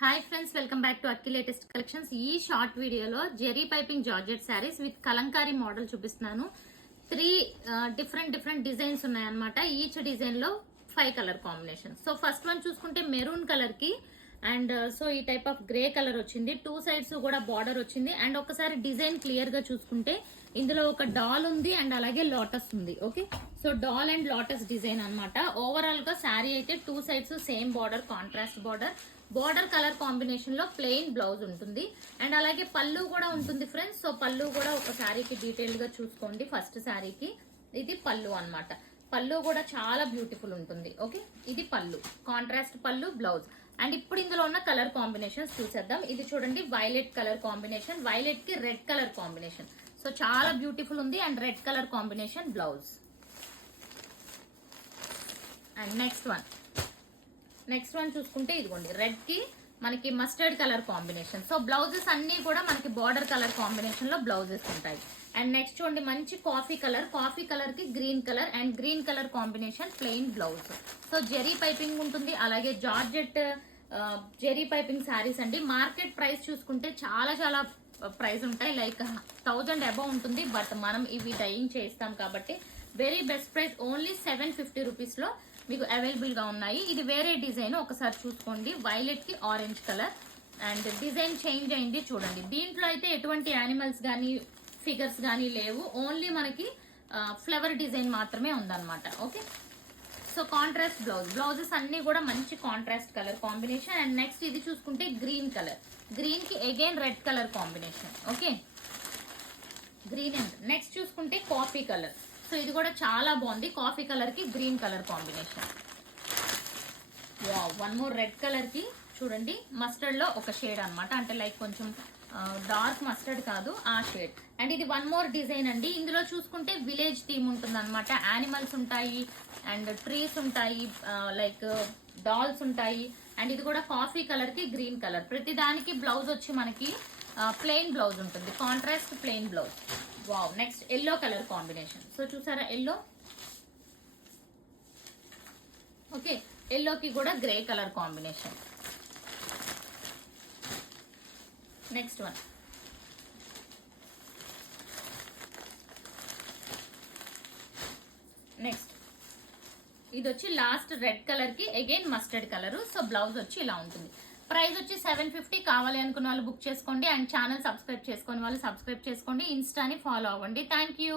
Hi friends, welcome back to Akki latest collections. ఈ short వీడియోలో zari piping georgette saris with Kalamkari model చూపిస్తున్నాను. 3 different designs ఉన్నాయన్నమాట. Each design లో 5 colour combination. So first one చూసుకుంటే maroon colour కి and so ఈ type of grey colour వచ్చింది. 2 sides కూడా బార్డర్ వచ్చింది. అండ్ ఒకసారి డిజైన్ క్లియర్ గా చూసుకుంటే ఇందులో ఒక డాల్ ఉంది అండ్ అలాగే లోటస్ ఉంది. Okay, so doll and lotus design అన్నమాట. ఓవరాల్ గా శారీ అయితే 2 sides same border, contrast border colour combination లో ప్లెయిన్ బ్లౌజ్ ఉంటుంది. అండ్ అలాగే పళ్ళు కూడా ఉంటుంది ఫ్రెండ్స్. సో పళ్ళు కూడా ఒక శారీకి డీటెయిల్ గా చూసుకోండి. ఫస్ట్ శారీకి ఇది పళ్ళు అన్నమాట. పళ్ళు కూడా చాలా బ్యూటిఫుల్ ఉంటుంది. ఓకే, ఇది పళ్ళు, కాంట్రాస్ట్ పళ్ళు, బ్లౌజ్. అండ్ ఇప్పుడు ఇందులో ఉన్న కలర్ కాంబినేషన్స్ చూసేద్దాం. ఇది చూడండి, వైలెట్ కలర్ కాంబినేషన్, వైలెట్ కి రెడ్ కలర్ కాంబినేషన్. సో చాలా బ్యూటిఫుల్ ఉంది. And red colour combination blouse. And next one చూసుకుంటే ఇదిగోండి, రెడ్ కి మనకి mustard colour combination. So blouses అన్ని కూడా మనకి బార్డర్ కలర్ కాంబినేషన్ లో బ్లౌజెస్ ఉంటాయి. అండ్ నెక్స్ట్ చూడండి, మంచి కాఫీ కలర్ కి green colour and green colour combination plain blouse. So zari piping ఉంటుంది. అలాగే జార్జెట్ జెరీ పైపింగ్ శారీస్ అండి. మార్కెట్ ప్రైస్ చూసుకుంటే చాలా ప్రైస్ ఉంటాయి, లైక్ 1000 అబౌవ్ ఉంటుంది. బట్ మనం ఇవి డైయింగ్ చేస్తాం కాబట్టి very best price, only 750 rupees లో మీకు అవైలబుల్ గా ఉన్నాయి. ఇది వేరే డిజైన్, ఒకసారి చూసుకోండి. వైలెట్ కి orange colour and design change అయింది చూడండి. దీంట్లో అయితే ఎటువంటి యానిమల్స్ గానీ ఫిగర్స్ గానీ లేవు, ఓన్లీ మనకి ఫ్లవర్ డిజైన్ మాత్రమే ఉందన్నమాట. ఓకే, సో కాంట్రాస్ట్ బ్లౌజెస్ అన్ని కూడా మంచి contrast colour combination. And next ఇది చూసుకుంటే గ్రీన్ కలర్, గ్రీన్ కి again red colour combination. Okay, green. And next చూసుకుంటే కాఫీ కలర్. సో ఇది కూడా చాలా బాగుంది, కాఫీ కలర్ కి green colour combination. One more red colour కి చూడండి, మస్టర్డ్ లో ఒక షేడ్ అన్నమాట, అంటే లైక్ కొంచెం డార్క్ మస్టర్డ్ కాదు, ఆ షేడ్. అండ్ ఇది వన్ మోర్ డిజైన్ అండి. ఇందులో చూసుకుంటే విలేజ్ థీమ్ ఉంటుంది అనమాట. యానిమల్స్ ఉంటాయి అండ్ ట్రీస్ ఉంటాయి, లైక్ డాల్స్ ఉంటాయి. అండ్ ఇది కూడా కాఫీ కలర్ కి గ్రీన్ కలర్. ప్రతి దానికి బ్లౌజ్ వచ్చి మనకి ప్లెయిన్ బ్లౌజ్ ఉంటుంది, contrast plain blouse. Wow, next yellow colour combination. So చూసారా ఎల్లో. ఓకే, ఎల్లోకి కూడా grey colour combination. Next one next ఇది వచ్చి లాస్ట్ రెడ్ కలర్ కి again mustard colour. So blouse వచ్చి ఇలా ఉంటుంది. ప్రైస్ వచ్చి 750. కావాలి అనుకున్న వాళ్ళు బుక్ చేసుకోండి. అండ్ ఛానల్ సబ్స్క్రైబ్ చేసుకునే వాళ్ళు సబ్స్క్రైబ్ చేసుకోండి. ఇన్స్టాని ఫాలో అవ్వండి. Thank you.